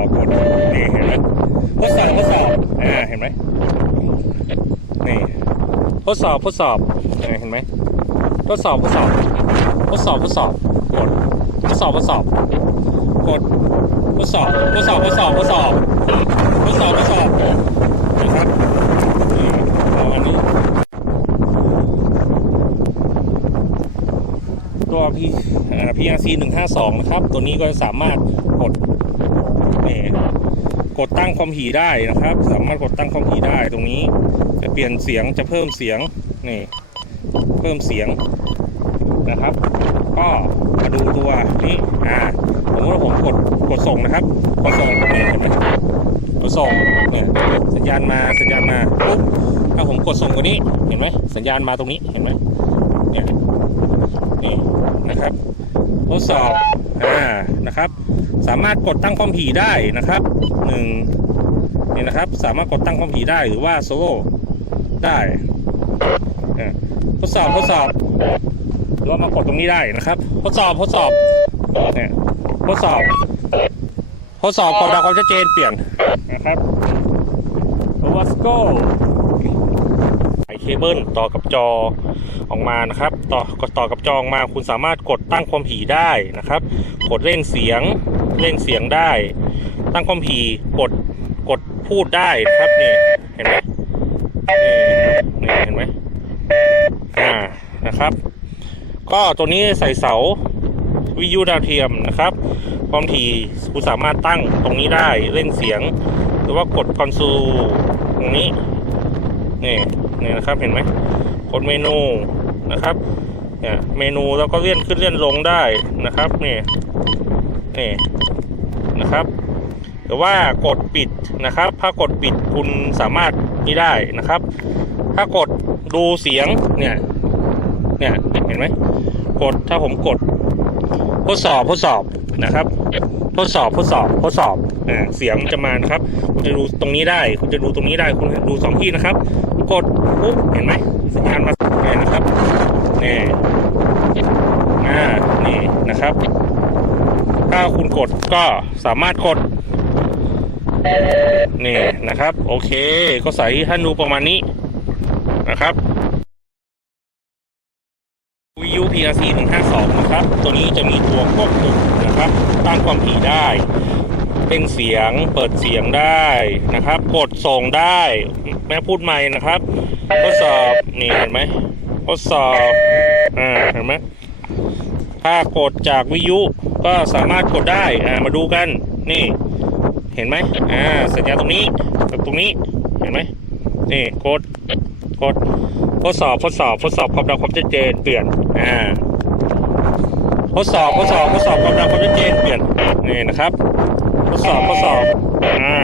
อกกดนี่เห็นไหมทดสอบทดสอบอ่าเห็นไหมนี่ทดสอบทดสอบเห็นไหมทดสอบทดสอบทดสอบทดสอบกดทดสอบทดสอบกดทดสอบทดสอบทดสอบทดสอบทดสอบทดสอบนะครับนี่ประมาณนี้ตัวพี่พี่อาซีหนึ่งห้าสองนะครับ ตัวนี้ก็จะสามารถกด นี่กดตั้งความถี่ได้นะครับ สามารถกดตั้งความถี่ได้ตรงนี้จะเปลี่ยนเสียงจะเพิ่มเสียงนี่เพิ่มเสียงนะครับ ก็มาดูตัวนี้อ่าผมว่าผมกดกดส่งนะครับกดส่งนี่เห็นไหมกดส่งเนี่ยสัญญาณมาสัญญาณมาปุ๊บถ้าผมกดส่งตัวนี้เห็นไหมสัญญาณมาตรงนี้เห็นไหมเนี่ยนี่นะครับทดสอบ อ่านะครับ สามารถกดตั้งความถี่ได้นะครับหนึ่งนี่นะครับ สามารถกดตั้งความถี่ได้หรือว่าโซโล่ได้อ่าทดสอบทดสอบหรือว่ามากดตรงนี้ได้นะครับ ทดสอบทดสอบเนี่ยทดสอบทดสอบความดังความชัดเจนเปลี่ยนนะครับวัสโกสายเคเบิลต่อกับจอออกมานะครับ ต่อกดต่อกับจอออกมา คุณสามารถกดตั้งความถี่ได้นะครับ กดเร่งเสียงเร่งเสียงได้ ตั้งความถี่กดกดพูดได้นะครับนี่เห็นไหมนี่นี่เห็นไหมอ่านะครับ ก็ตัวนี้ใส่เสาวิทยุดาวเทียมนะครับความถี่คุณสามารถตั้งตรงนี้ได้เร่งเสียง หรือว่ากดคอนโซลตรงนี้นี่ เนี่ยนะครับเห็นไหมกดเมนูนะครับเนี่ยเมนูแล้วก็เลื่อนขึ้นเลื่อนลงได้นะครับนี่นี่นะครับหรือว่ากดปิดนะครับ ถ้ากดปิดคุณสามารถนี่ได้นะครับ ถ้ากดดูเสียงเนี่ยเนี่ยเห็นไหมกดถ้าผมกดทดสอบทดสอบนะครับ ทดสอบทดสอบทดสอบอ่าเสียงจะมานะครับ คุณจะดูตรงนี้ได้ คุณจะดูตรงนี้ได้ คุณดูสองที่นะครับ กดปุ๊บเห็นไหมสัญญาณมาเนี่ยนะครับนี่อ่านี่นะครับ ถ้าคุณกดก็สามารถกดนี่นะครับ โอเค ก็ใส่ให้ท่านดูประมาณนี้นะครับวิว PRC 152 นะครับ ตัวนี้จะมีตัวควบคุม นะครับตั้งความถี่ได้เร่งเสียงเปิดเสียงได้นะครับ กดส่งได้ แม่พูดใหม่นะครับ ทดสอบนี่เห็นไหมทดสอบอ่าเห็นไหมถ้ากดจากวิทยุก็สามารถกดได้อ่ามาดูกันนี่ เห็นไหมอ่าสัญญาณตรงนี้กับตรงนี้เห็นไหมนี่กดกดทดสอบทดสอบทดสอบความดังความชัดเจนเปลี่ยนอ่า ทดสอบทดสอบทดสอบความดังความชัดเจนเปลี่ยนนี่นะครับทดสอบทดสอบอ่า